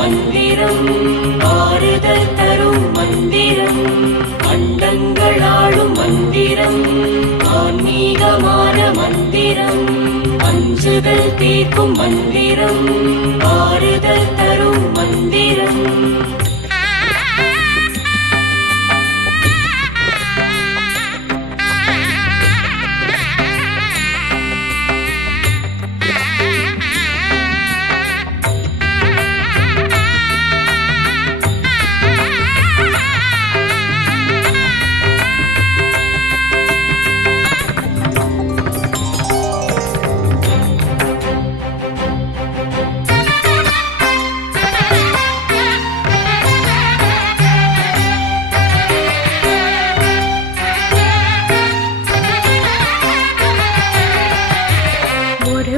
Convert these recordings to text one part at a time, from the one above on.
மந்திரம் ஆறுதல் தரும் மந்திரம் அண்டங்களாளும் மந்திரம் ஆன்மீகமான மந்திரம் அஞ்சுதல் தீர்க்கும் மந்திரம் ஆறுதல் தரும் மந்திரம்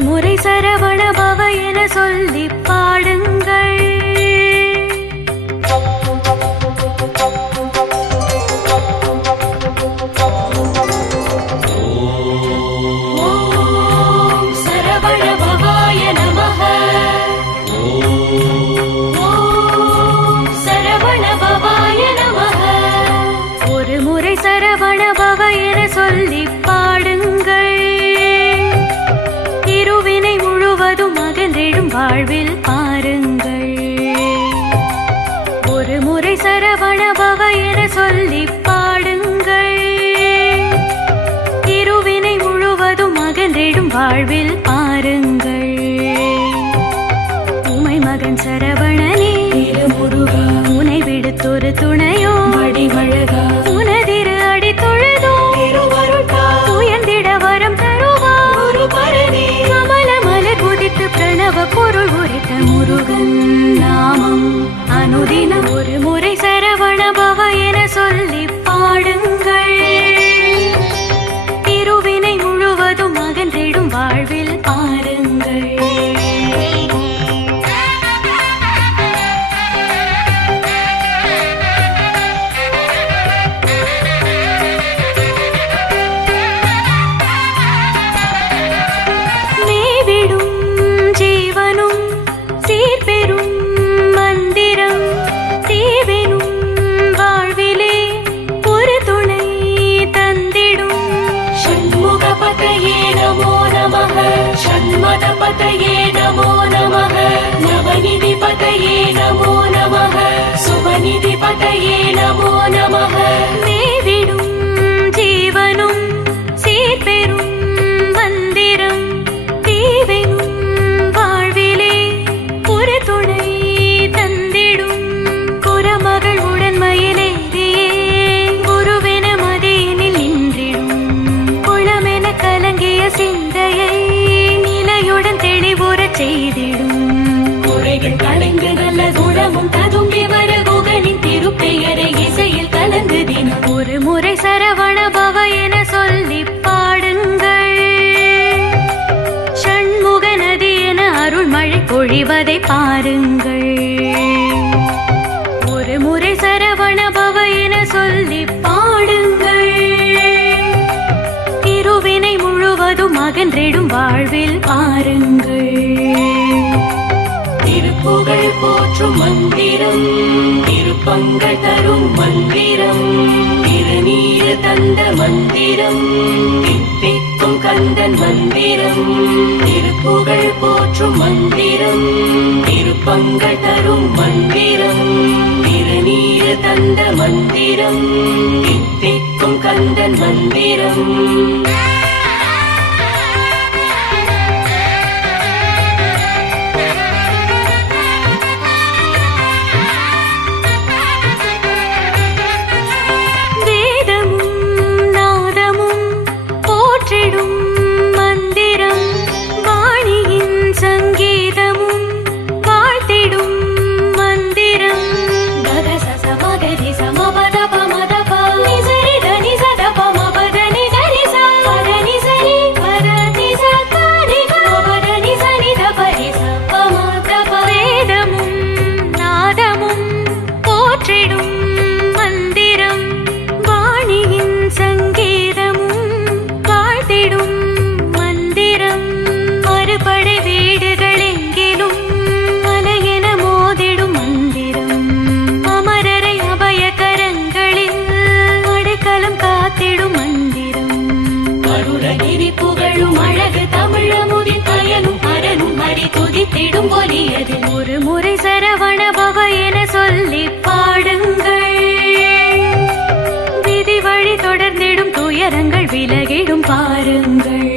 முறை சரவண பவ என சொல்லி பாடுங்கள். ஓம் சரவண பவாய நமஹ. ஓம் சரவண பவாய நமஹ. ஒரு முறை சரவண பவ என சொல்லி பாடுங்கள். திருவினை முழுவதும் அகன்றிடும் வாழ்வில் பாருங்கள். ஒரு முறை சரவண பவ என சொல்லி பாடுங்கள். திருவினை முழுவதும் அகன்றிடும் வாழ்வில் பாருங்கள். உமை மகன் சரவணனே திருமுருகா உனை விடுத்தொரு துணையோ வடிவழகா உனதிரு அடி தொழுதோ திருவருட்டா உயர்ந்திட வரம் தருவா குரு பரணி கமல மலர் உதித்து பிரணவ பொருள் உரைத்த முருகன் நாமம் அனுதினம் ஒரு முறை சரவண பவ என சொல்லி பாடுங்கள். திருவினை முழுவதும் அகன்றிடும் வாழ்வில் பாருங்கள். மேவிடும் ஜீவனும் சீர்பெறும் மந்திரம் தீவெனும் வாழ்விலே ஒரு துணை தந்திடும். ஷண்முகபதயே நமோ நமः. ஷண்மதபதயே நமோ நமः. நவநிதிபதயே நமோ நமः. சுபநிதிபதயே நமோ நமः. மேவிடும் ஜீவனும் சீர்பெறும் மந்திரம் தீவெனும் வாழ்விலே ஒரு துணை தந்திடும். குரமகள் உடன்மயிலேறியே குருவென மதியினில் நின்றிடும். குளமென கலங்கிய சிந்தையை நிலையுடன் தெளிவுறச் செய்திடும். குறைகள் களைந்து நல்ல குணமும் ததும்பி வர குகனின் திருப்பெயரை இசையில் கலந்து தினம் ஒரு முறை சரவண பவ என சொல்லி பாடுங்கள். ஷண்முக நதி என அருள்மழை பொழிவதை பாருங்கள். ஒரு முறை சரவண பவ என சொல்லி பாடுங்கள். திருவினை முழுவதும் அகன்றிடும் வாழ்வில் பாருங்கள். திருப்புகழ் போற்றும் மந்திரம் திருப்பங்கள் தரும் மந்திரம் திருநீர் தந்த மந்திரம் தித்திக்கும் கந்தன் மந்திரம் திருப்புகழ் போற்றும் மந்திரம் திருப்பங்கள் தரும் மந்திரம் திருநீர் தந்த மந்திரம் தித்திக்கும் கந்தன் மந்திரம் மந்திரம் வாணியின் சங்கீதமும் வாழ்த்திடும் மந்திரம். ககசச மகரி சமபத பமத ப நிசரி தனி சத பமபத நிசரி ச பதனி சொல்லி பாடுங்கள். விதி வழி தொடர்ந்திடும் துயரங்கள் விலகிடும் பாருங்கள்.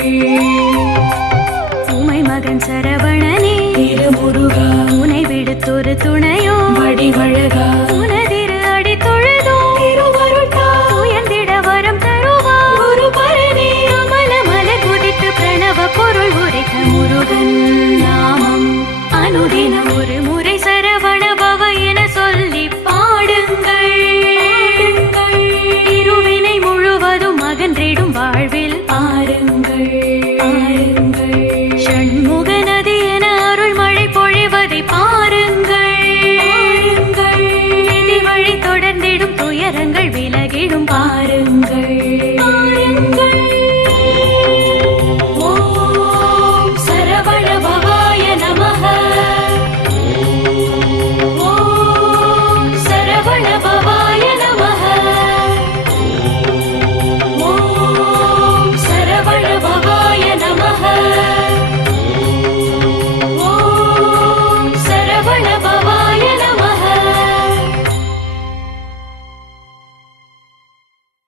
உமை மகன் சரவணனே திருமுருகா உனை விடுத்தொரு துணையோ வடிவழகா